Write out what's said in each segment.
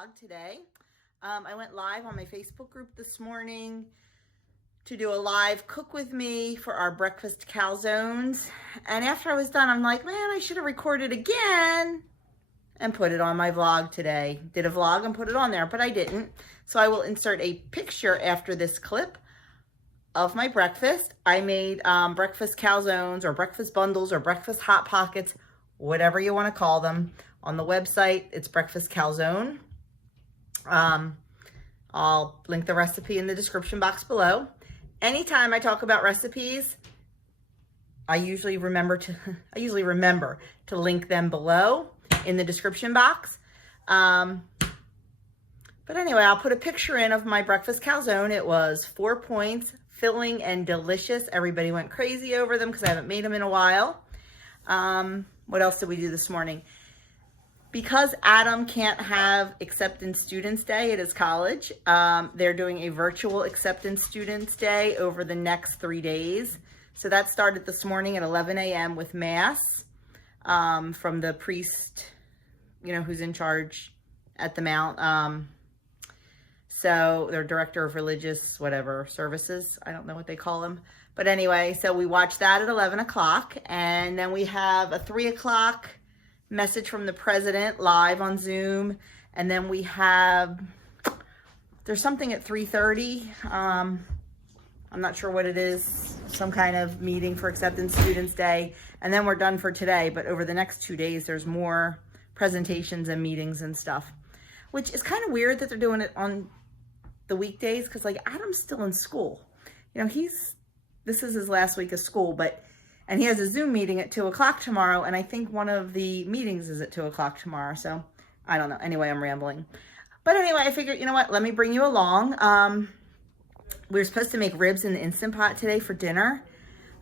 vlog today. I went live on my Facebook group this morning to do a live cook with me for our breakfast calzones. And after I was done, I'm like, man, I should have recorded again and put it on my vlog today. Did a vlog and put it on there, but I didn't. So I will insert a picture after this clip of my breakfast. I made breakfast calzones or breakfast bundles or breakfast hot pockets, whatever you want to call them. On the website, it's breakfast calzone. I'll link the recipe in the description box below. Anytime I talk about recipes, I usually remember to link them below in the description box. But anyway, I'll put a picture in of my breakfast calzone. It was 4 points, filling and delicious. Everybody went crazy over them because I haven't made them in a while. What else did we do this morning? Because Adam can't have Acceptance Students Day at his college, they're doing a virtual Acceptance Students Day over the next 3 days. So that started this morning at 11 a.m. with Mass from the priest, you know, who's in charge at the Mount. So their director of religious, whatever, services. I don't know what they call them. But anyway, so we watched that at 11 o'clock. And then we have a 3 o'clock message from the president live on Zoom. And then we have, there's something at 3:30. I'm not sure what it is. Some kind of meeting for Acceptance Students Day. And then we're done for today. But over the next 2 days, there's more presentations and meetings and stuff, which is kind of weird that they're doing it on the weekdays. Cause like Adam's still in school, you know, this is his last week of school, and he has a Zoom meeting at 2 o'clock tomorrow. And I think one of the meetings is at 2 o'clock tomorrow. So I don't know. Anyway, I'm rambling. But anyway, I figured, you know what? Let me bring you along. We were supposed to make ribs in the Instant Pot today for dinner.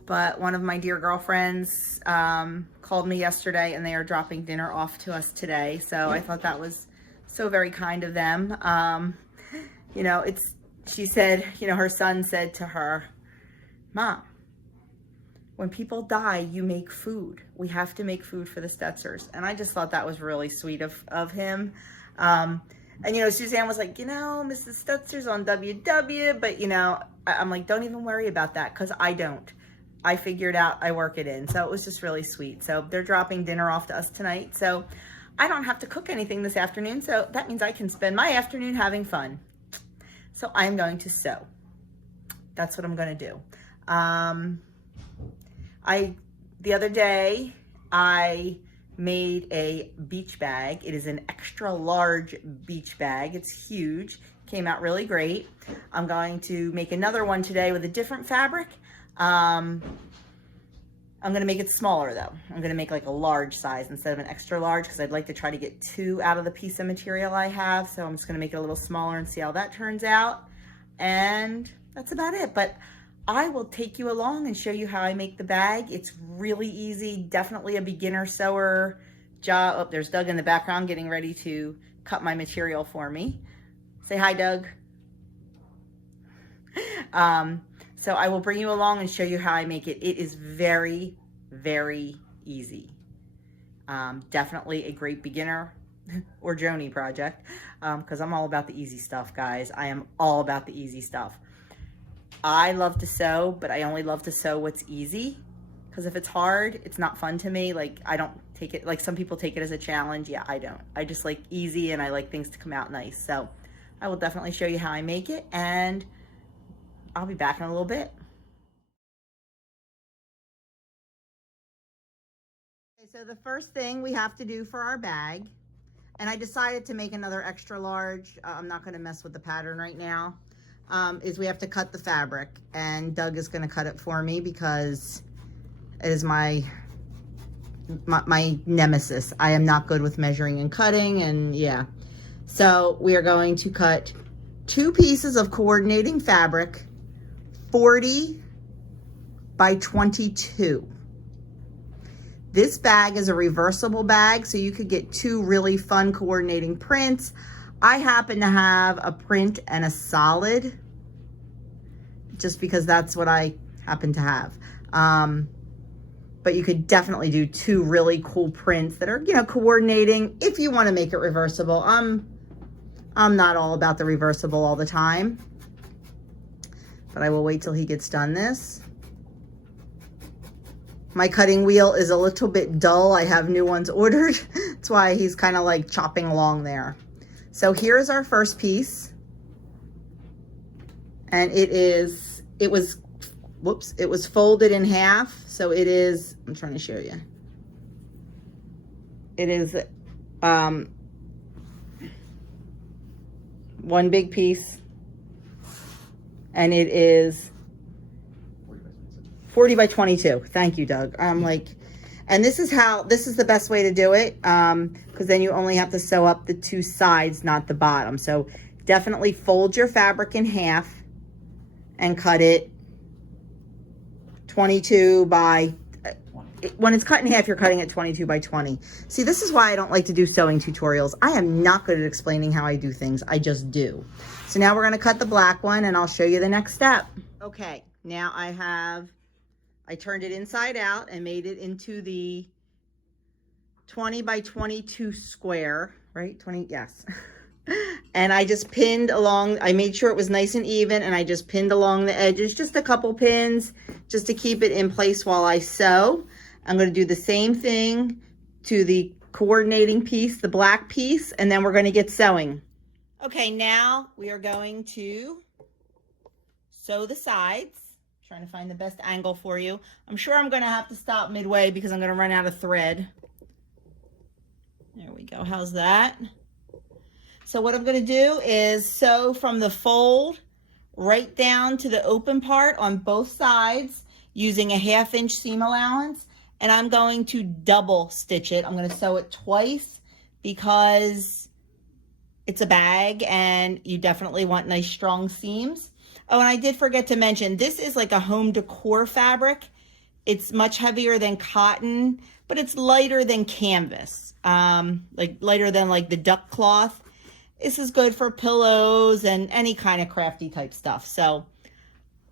But one of my dear girlfriends called me yesterday and they are dropping dinner off to us today. So I thought that was so very kind of them. You know, she said, you know, her son said to her, Mom, when people die, you make food. We have to make food for the Stetzers. And I just thought that was really sweet of him. And, you know, Suzanne was like, you know, Mrs. Stetzer's on WW. But, you know, I'm like, don't even worry about that because I don't. I figured out, I work it in. So it was just really sweet. So they're dropping dinner off to us tonight. So I don't have to cook anything this afternoon. So that means I can spend my afternoon having fun. So I'm going to sew. That's what I'm going to do. The other day, I made a beach bag. It is an extra large beach bag. It's huge. Came out really great. I'm going to make another one today with a different fabric. I'm going to make it smaller though. I'm going to make like a large size instead of an extra large because I'd like to try to get 2 out of the piece of material I have. So I'm just going to make it a little smaller and see how that turns out. And that's about it. But I will take you along and show you how I make the bag. It's really easy, definitely a beginner sewer job. Oh, there's Doug in the background getting ready to cut my material for me. Say hi, Doug. So I will bring you along and show you how I make it. It is very, very easy. Definitely a great beginner or Joni project because I'm all about the easy stuff, guys. I am all about the easy stuff. I love to sew, but I only love to sew what's easy because if it's hard, it's not fun to me. Like I don't take it, like some people take it as a challenge. Yeah, I don't. I just like easy and I like things to come out nice. So I will definitely show you how I make it and I'll be back in a little bit. Okay, so the first thing we have to do for our bag, and I decided to make another extra large. I'm not going to mess with the pattern right now. Is we have to cut the fabric and Doug is going to cut it for me because it is my nemesis. I am not good with measuring and cutting and yeah. So we are going to cut 2 pieces of coordinating fabric, 40 by 22. This bag is a reversible bag, so you could get 2 really fun coordinating prints. I happen to have a print and a solid just because that's what I happen to have. But you could definitely do 2 really cool prints that are, you know, coordinating if you want to make it reversible. I'm not all about the reversible all the time, but I will wait till he gets done this. My cutting wheel is a little bit dull. I have new ones ordered. That's why he's kind of like chopping along there. So here's our first piece. And it was folded in half. So it is, I'm trying to show you. It is one big piece. And it is 40 by 22. Thank you, Doug. I'm like, and this is the best way to do it, because then you only have to sew up the two sides, not the bottom. So definitely fold your fabric in half and cut it 22 by, when it's cut in half, you're cutting it 22 by 20. See, this is why I don't like to do sewing tutorials. I am not good at explaining how I do things. I just do. So now we're going to cut the black one, and I'll show you the next step. Okay, now I turned it inside out and made it into the 20 by 22 square, right? 20, yes. And I just pinned along, I made sure it was nice and even, and I just pinned along the edges, just a couple pins, just to keep it in place while I sew. I'm going to do the same thing to the coordinating piece, the black piece, and then we're going to get sewing. Okay, now we are going to sew the sides. Trying to find the best angle for you. I'm sure I'm going to have to stop midway because I'm going to run out of thread. There we go. How's that? So what I'm going to do is sew from the fold right down to the open part on both sides using a 1/2 inch seam allowance. And I'm going to double stitch it. I'm going to sew it twice because it's a bag and you definitely want nice strong seams. Oh, and I did forget to mention, this is like a home decor fabric. It's much heavier than cotton, but it's lighter than canvas, like lighter than like the duck cloth. This is good for pillows and any kind of crafty type stuff. So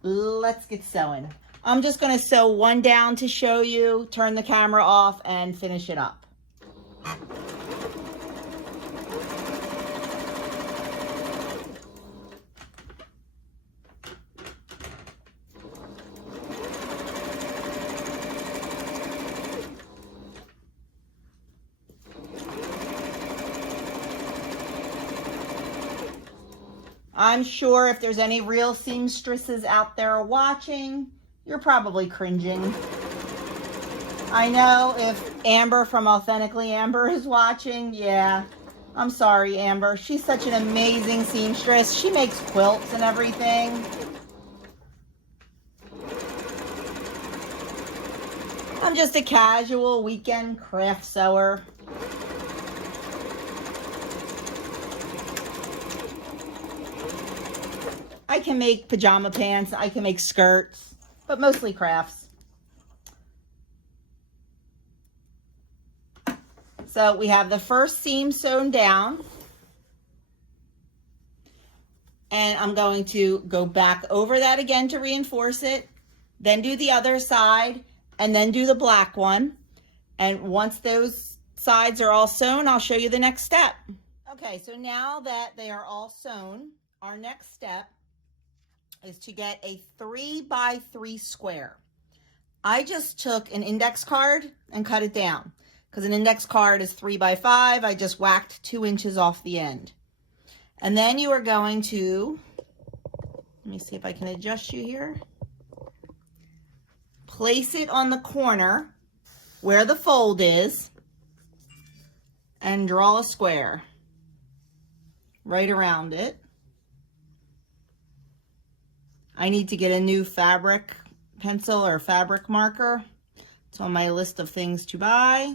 let's get sewing. I'm just going to sew one down to show you, turn the camera off, and finish it up. I'm sure if there's any real seamstresses out there watching, you're probably cringing. I know if Amber from Authentically Amber is watching, yeah, I'm sorry, Amber. She's such an amazing seamstress. She makes quilts and everything. I'm just a casual weekend craft sewer. I can make pajama pants, I can make skirts, but mostly crafts. So we have the first seam sewn down. And I'm going to go back over that again to reinforce it, then do the other side, and then do the black one. And once those sides are all sewn, I'll show you the next step. Okay, so now that they are all sewn, our next step is to get a 3 by 3 square. I just took an index card and cut it down because an index card is 3 by 5. I just whacked 2 inches off the end. And then you are going to, let me see if I can adjust you here. Place it on the corner where the fold is and draw a square right around it. I need to get a new fabric pencil or fabric marker. It's on my list of things to buy.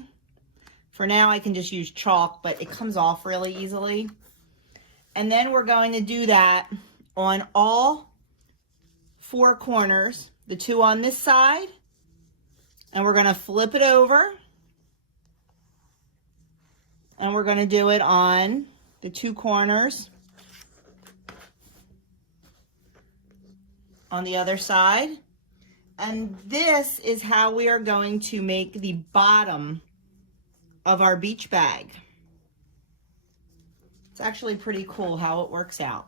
For now, I can just use chalk, but it comes off really easily. And then we're going to do that on all 4 corners, the 2 on this side, and we're going to flip it over. And we're going to do it on the 2 corners on the other side. And this is how we are going to make the bottom of our beach bag. It's actually pretty cool how it works out.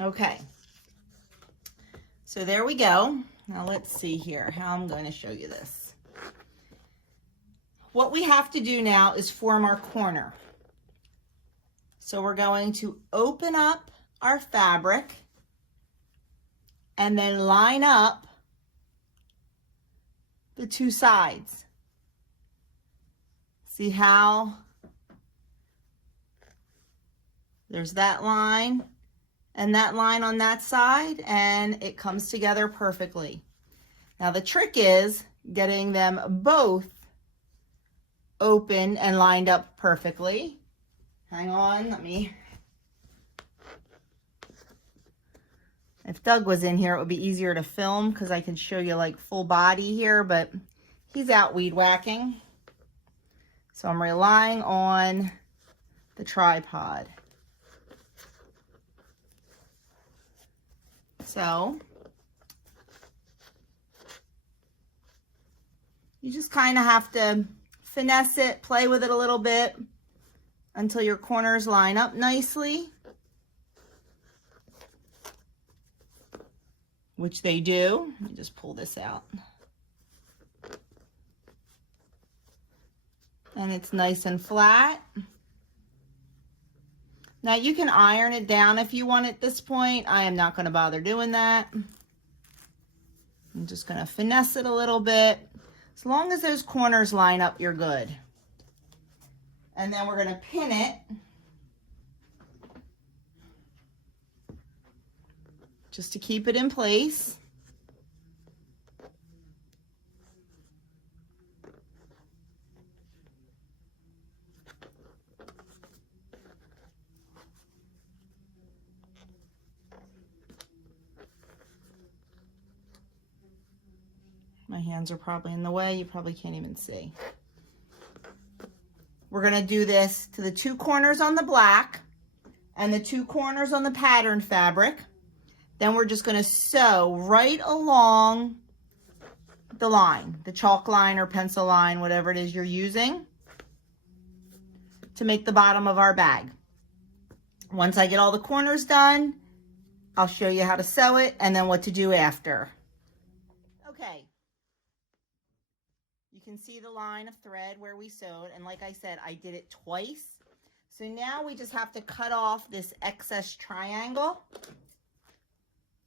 Okay, so there we go. Now let's see here how I'm going to show you this. What we have to do now is form our corner. So we're going to open up our fabric and then line up the two sides. See how there's that line and that line on that side, and it comes together perfectly. Now the trick is getting them both open and lined up perfectly. Hang on, if Doug was in here, it would be easier to film because I can show you like full body here, but he's out weed whacking. So I'm relying on the tripod. So you just kind of have to finesse it, play with it a little bit until your corners line up nicely, which they do. Let me just pull this out. And it's nice and flat. Now you can iron it down if you want at this point. I am not going to bother doing that. I'm just going to finesse it a little bit. As long as those corners line up, you're good. And then we're going to pin it just to keep it in place. My hands are probably in the way. You probably can't even see. We're going to do this to the two corners on the black and the two corners on the patterned fabric. Then we're just going to sew right along the line, the chalk line or pencil line, whatever it is you're using, to make the bottom of our bag. Once I get all the corners done, I'll show you how to sew it and then what to do after. Okay. You can see the line of thread where we sewed, and like I said, I did it twice. So now we just have to cut off this excess triangle.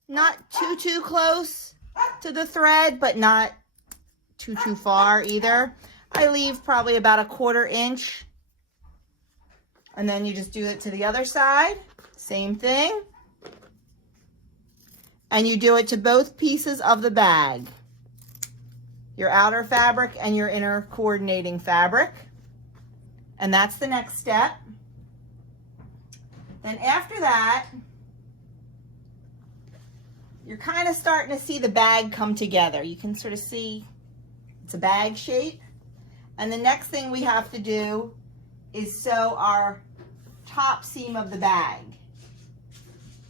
Not too close to the thread, but not too far either. I leave probably about 1/4 inch. And then you just do it to the other side. Same thing. And you do it to both pieces of the bag. Your outer fabric and your inner coordinating fabric. And that's the next step. Then after that, you're kind of starting to see the bag come together. You can sort of see it's a bag shape. And the next thing we have to do is sew our top seam of the bag.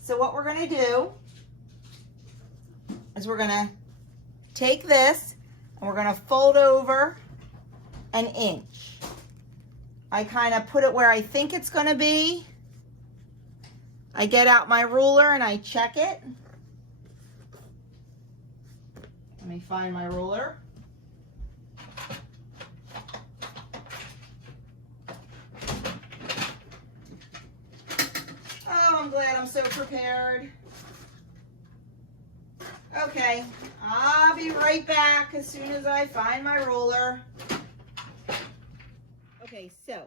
So what we're going to do is we're going to take this and we're going to fold over 1 inch. I kind of put it where I think it's going to be. I get out my ruler and I check it. Let me find my ruler. Oh, I'm glad I'm so prepared. Okay, I'll be right back as soon as I find my ruler. Okay, so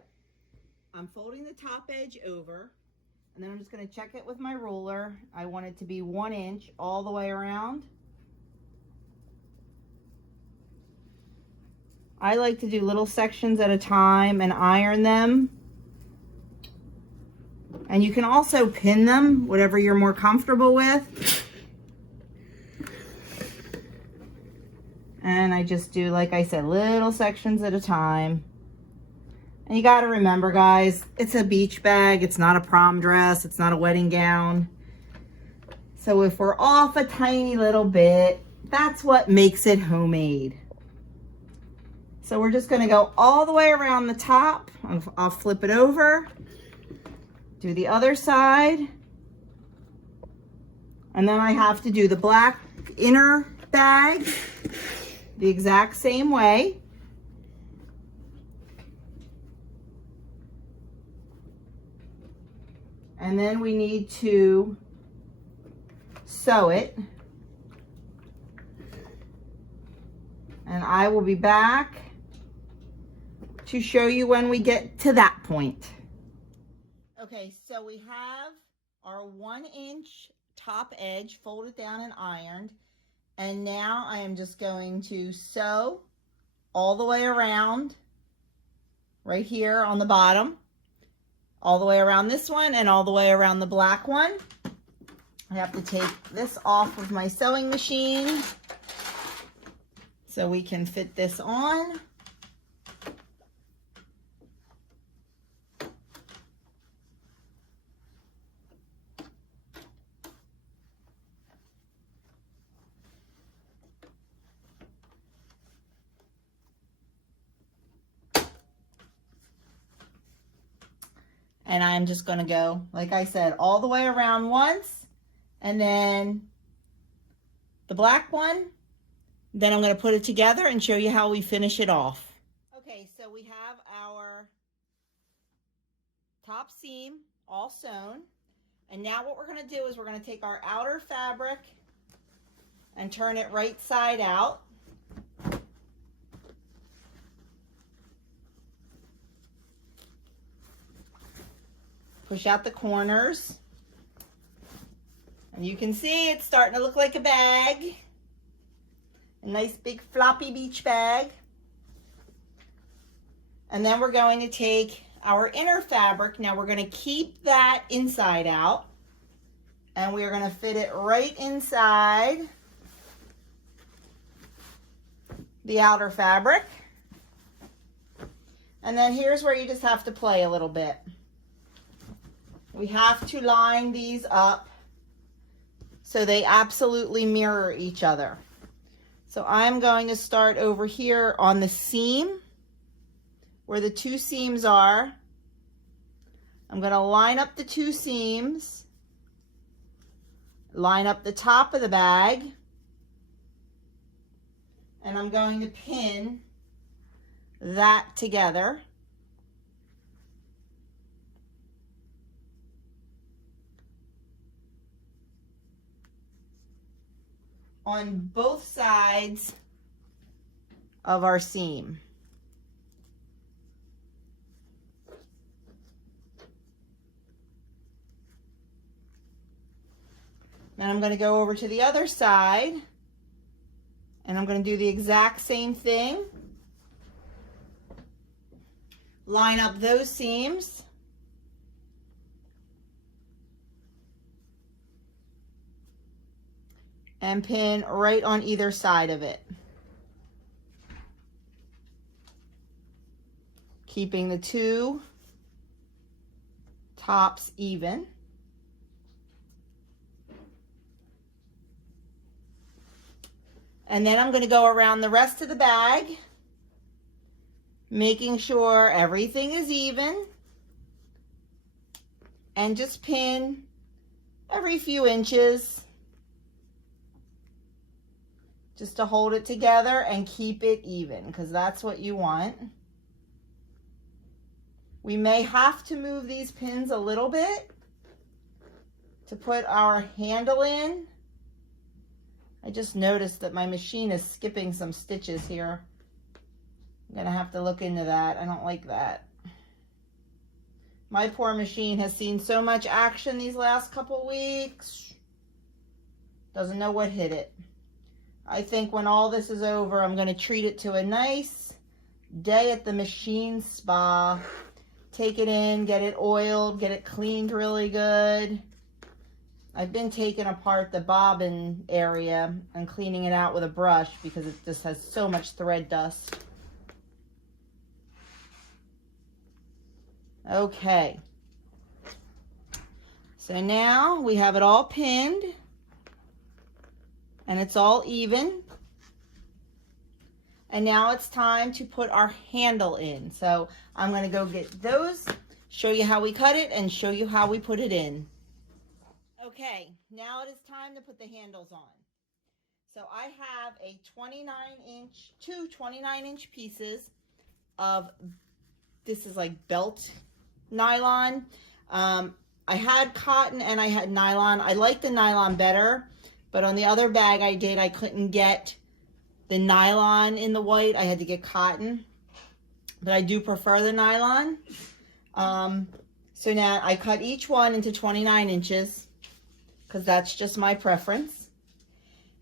I'm folding the top edge over, and then I'm just going to check it with my ruler. I want it to be 1 inch all the way around. I like to do little sections at a time and iron them. And you can also pin them, whatever you're more comfortable with. And I just do, like I said, little sections at a time. And you got to remember, guys, it's a beach bag. It's not a prom dress. It's not a wedding gown. So if we're off a tiny little bit, that's what makes it homemade. So we're just going to go all the way around the top. I'll flip it over. Do the other side. And then I have to do the black inner bag the exact same way. And then we need to sew it. And I will be back to show you when we get to that point. Okay, so we have our 1-inch top edge folded down and ironed. And now I am just going to sew all the way around right here on the bottom, all the way around this one and all the way around the black one. I have to take this off of my sewing machine so we can fit this on. And I'm just going to go, like I said, all the way around once, and then the black one. Then I'm going to put it together and show you how we finish it off. Okay, so we have our top seam all sewn. And now what we're going to do is we're going to take our outer fabric and turn it right side out. Push out the corners. And you can see it's starting to look like a bag. A nice big floppy beach bag. And then we're going to take our inner fabric. Now we're going to keep that inside out. And we are going to fit it right inside the outer fabric. And then here's where you just have to play a little bit. We have to line these up so they absolutely mirror each other. So I'm going to start over here on the seam where the two seams are. I'm going to line up the two seams, line up the top of the bag, and I'm going to pin that together. On both sides of our seam. Then I'm going to go over to the other side and I'm going to do the exact same thing. Line up those seams. And pin right on either side of it. Keeping the two tops even. And then I'm going to go around the rest of the bag, making sure everything is even. And just pin every few inches, just to hold it together and keep it even, because that's what you want. We may have to move these pins a little bit to put our handle in. I just noticed that my machine is skipping some stitches here. I'm going to have to look into that. I don't like that. My poor machine has seen so much action these last couple weeks. Doesn't know what hit it. I think when all this is over, I'm going to treat it to a nice day at the machine spa. Take it in, get it oiled, get it cleaned really good. I've been taking apart the bobbin area and cleaning it out with a brush because it just has so much thread dust. Okay. So now we have it all pinned and it's all even. And now it's time to put our handle in. So I'm going to go get those, show you how we cut it, and show you how we put it in. Okay, now it is time to put the handles on. So I have a 29-inch, two 29-inch pieces of, this is like belt nylon. I had cotton and I had nylon. I like the nylon better, but on the other bag I couldn't get the nylon in the white. I had to get cotton, but I do prefer the nylon. So now I cut each one into 29 inches because that's just my preference.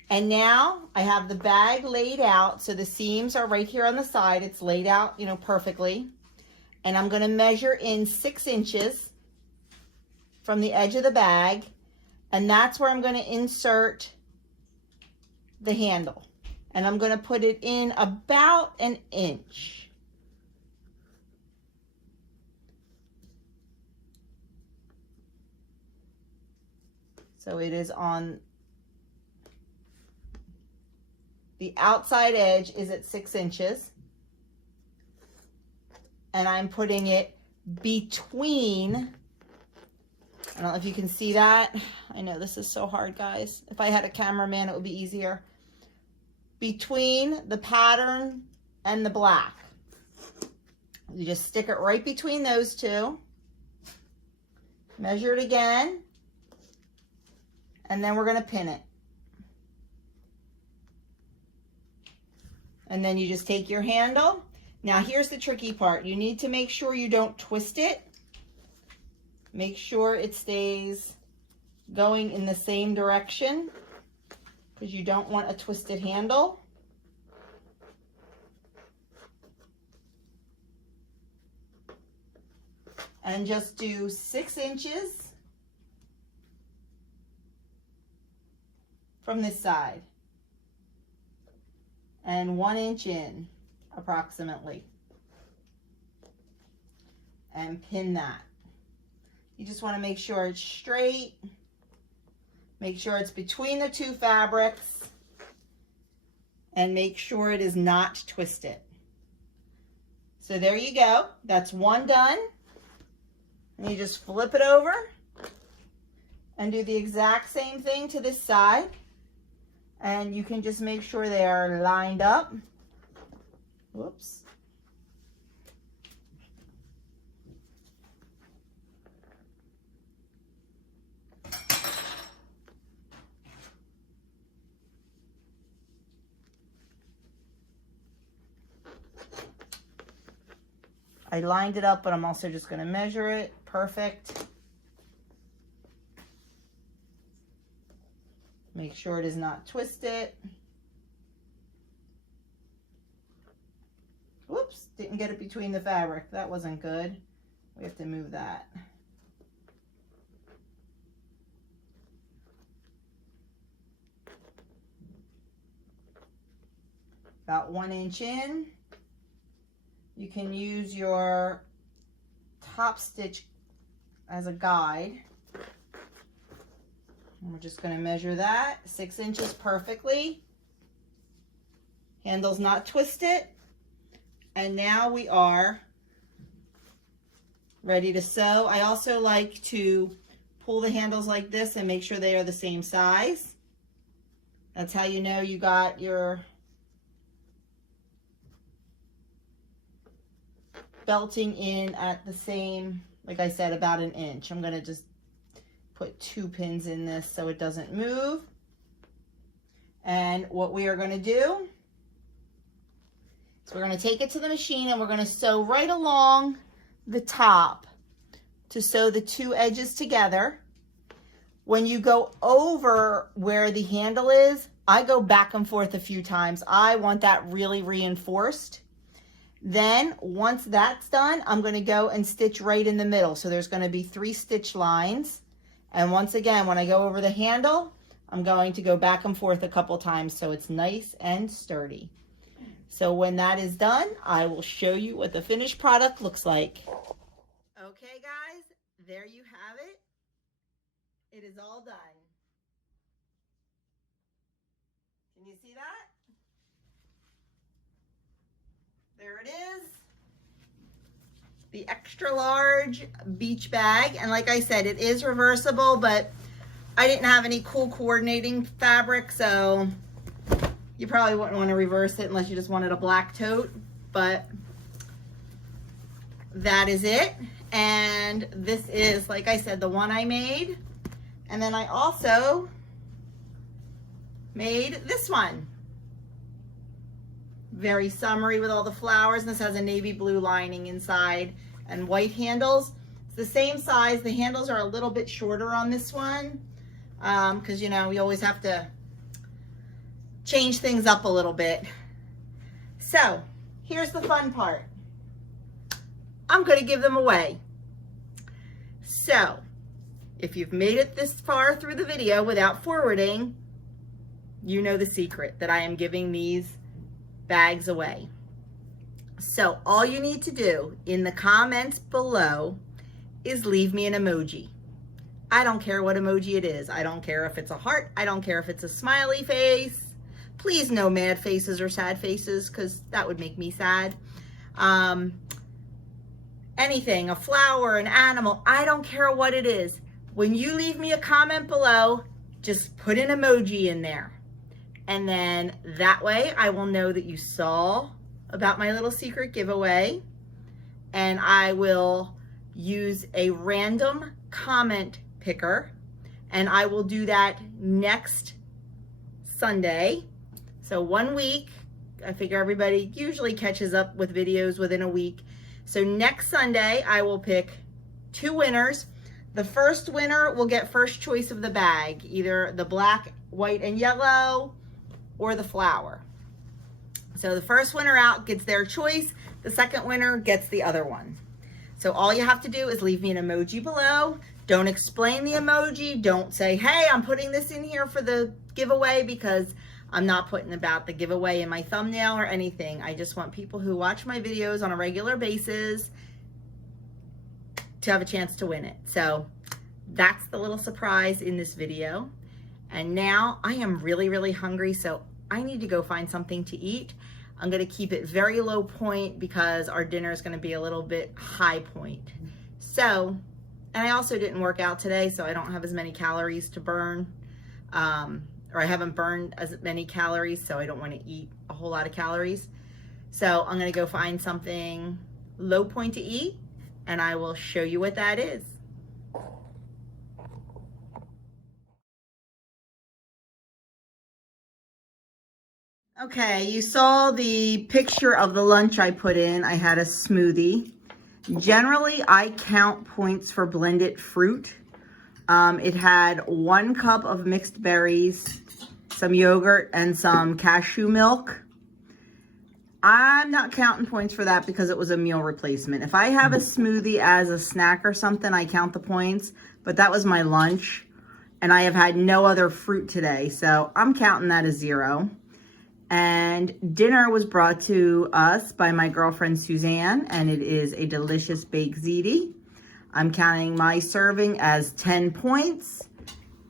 And now I have the bag laid out. So the seams are right here on the side. It's laid out, you know, perfectly. And I'm going to measure in 6 inches from the edge of the bag. And that's where I'm going to insert the handle. And I'm going to put it in about 1 inch. So it is on the outside edge is at 6 inches. And I'm putting it between, I don't know if you can see that. I know this is so hard, guys. If I had a cameraman, it would be easier. Between the pattern and the black. You just stick it right between those two. Measure it again. And then we're going to pin it. And then you just take your handle. Now here's the tricky part. You need to make sure you don't twist it. Make sure it stays going in the same direction because you don't want a twisted handle. And just do 6 inches from this side and 1 inch in approximately, and pin that. You just want to make sure it's straight, make sure it's between the two fabrics, and make sure it is not twisted. So there you go, that's one done. And you just flip it over and do the exact same thing to this side. And you can just make sure they are lined up. Whoops. I lined it up, but I'm also just going to measure it. Perfect. Make sure it is not twisted. Whoops, didn't get it between the fabric. That wasn't good. We have to move that. About 1 inch in. You can use your top stitch as a guide. And we're just going to measure that 6 inches perfectly. Handle's not twisted. And now we are ready to sew. I also like to pull the handles like this and make sure they are the same size. That's how you know you got your belting in at the same, like I said, about 1 inch. I'm going to just put 2 pins in this so it doesn't move. And what we are going to do is we're going to take it to the machine and we're going to sew right along the top to sew the 2 edges together. When you go over where the handle is, I go back and forth a few times. I want that really reinforced. Then once that's done, I'm going to go and stitch right in the middle. So there's going to be 3 stitch lines. And once again, when I go over the handle, I'm going to go back and forth a couple times so it's nice and sturdy. So when that is done, I will show you what the finished product looks like. Okay. Okay, guys, there you have it. It is all done. Can you see that? There it is. The extra large beach bag. And like I said, it is reversible, but I didn't have any cool coordinating fabric, so you probably wouldn't want to reverse it unless you just wanted a black tote. But that is it. And this is, like I said, the one I made. And then I also made this one. Very summery with all the flowers. And this has a navy blue lining inside and white handles. It's the same size. The handles are a little bit shorter on this one because, you know, we always have to change things up a little bit. So here's the fun part. I'm going to give them away. So if you've made it this far through the video without forwarding, you know the secret that I am giving these bags away. So all you need to do in the comments below is leave me an emoji. I don't care what emoji it is. I don't care if it's a heart. I don't care if it's a smiley face. Please no mad faces or sad faces, because that would make me sad. Anything, a flower, an animal, I don't care what it is. When you leave me a comment below, just put an emoji in there. And then that way I will know that you saw about my little secret giveaway. And I will use a random comment picker. And I will do that next Sunday. So 1 week. I figure everybody usually catches up with videos within a week. So next Sunday, I will pick 2 winners. The first winner will get first choice of the bag, either the black, white, and yellow, or the flower. So the first winner out gets their choice. The second winner gets the other one. So all you have to do is leave me an emoji below. Don't explain the emoji. Don't say, hey, I'm putting this in here for the giveaway, because I'm not putting about the giveaway in my thumbnail or anything. I just want people who watch my videos on a regular basis to have a chance to win it. So that's the little surprise in this video. And now I am really, really hungry, so I need to go find something to eat. I'm gonna keep it very low point because our dinner is gonna be a little bit high point. So, and I also didn't work out today, so I don't have as many calories to burn. Or I haven't burned as many calories, so I don't want to eat a whole lot of calories. So I'm going to go find something low point to eat, and I will show you what that is. Okay, you saw the picture of the lunch I put in. I had a smoothie. Generally, I count points for blended fruit. It had 1 cup of mixed berries, some yogurt, and some cashew milk. I'm not counting points for that because it was a meal replacement. If I have a smoothie as a snack or something, I count the points, but that was my lunch, and I have had no other fruit today, so I'm counting that as 0. And dinner was brought to us by my girlfriend Suzanne, and it is a delicious baked ziti. I'm counting my serving as 10 points,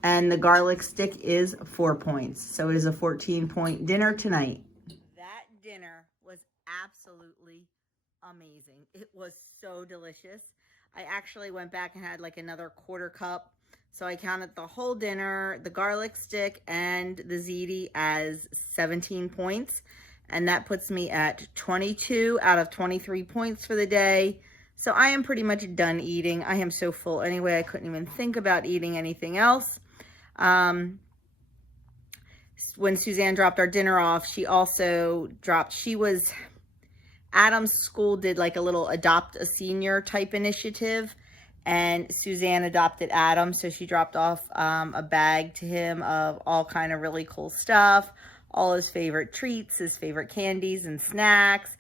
and the garlic stick is 4 points. So it is a 14-point dinner tonight. That dinner was absolutely amazing. It was so delicious. I actually went back and had like another 1/4 cup. So I counted the whole dinner, the garlic stick, and the ziti as 17 points. And that puts me at 22 out of 23 points for the day. So I am pretty much done eating. I am so full anyway, I couldn't even think about eating anything else. When Suzanne dropped our dinner off, she also dropped, Adam's school did like a little adopt a senior type initiative, and Suzanne adopted Adam, so she dropped off a bag to him of all kind of really cool stuff, all his favorite treats, his favorite candies and snacks,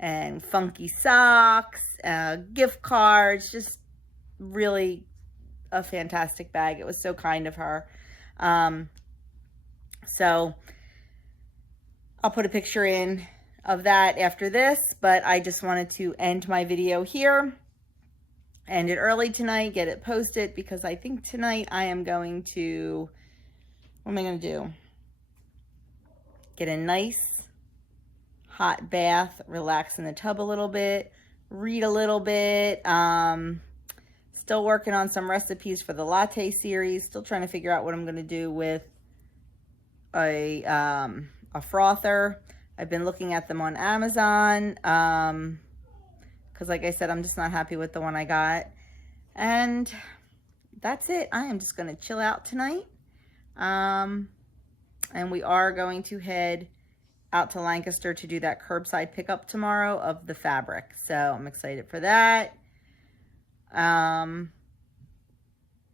and funky socks, gift cards, just really a fantastic bag. It was so kind of her. So I'll put a picture in of that after this, but I just wanted to end my video here end it early tonight, get it posted, because I think tonight I am going to, what am I going to do? Get a nice hot bath, relax in the tub a little bit, read a little bit. Still working on some recipes for the latte series. Still trying to figure out what I'm going to do with a frother. I've been looking at them on Amazon because like I said, I'm just not happy with the one I got. And that's it. I am just going to chill out tonight. And we are going to head out to Lancaster to do that curbside pickup tomorrow of the fabric. So I'm excited for that. And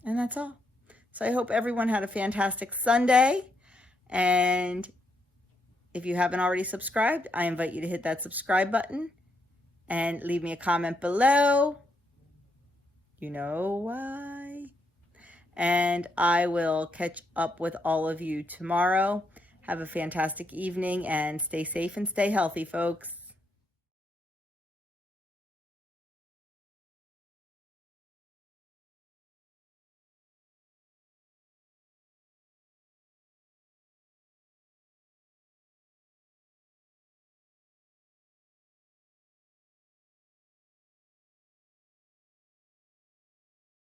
that's all. So I hope everyone had a fantastic Sunday. And if you haven't already subscribed, I invite you to hit that subscribe button and leave me a comment below. You know why. And I will catch up with all of you tomorrow. Have a fantastic evening and stay safe and stay healthy, folks.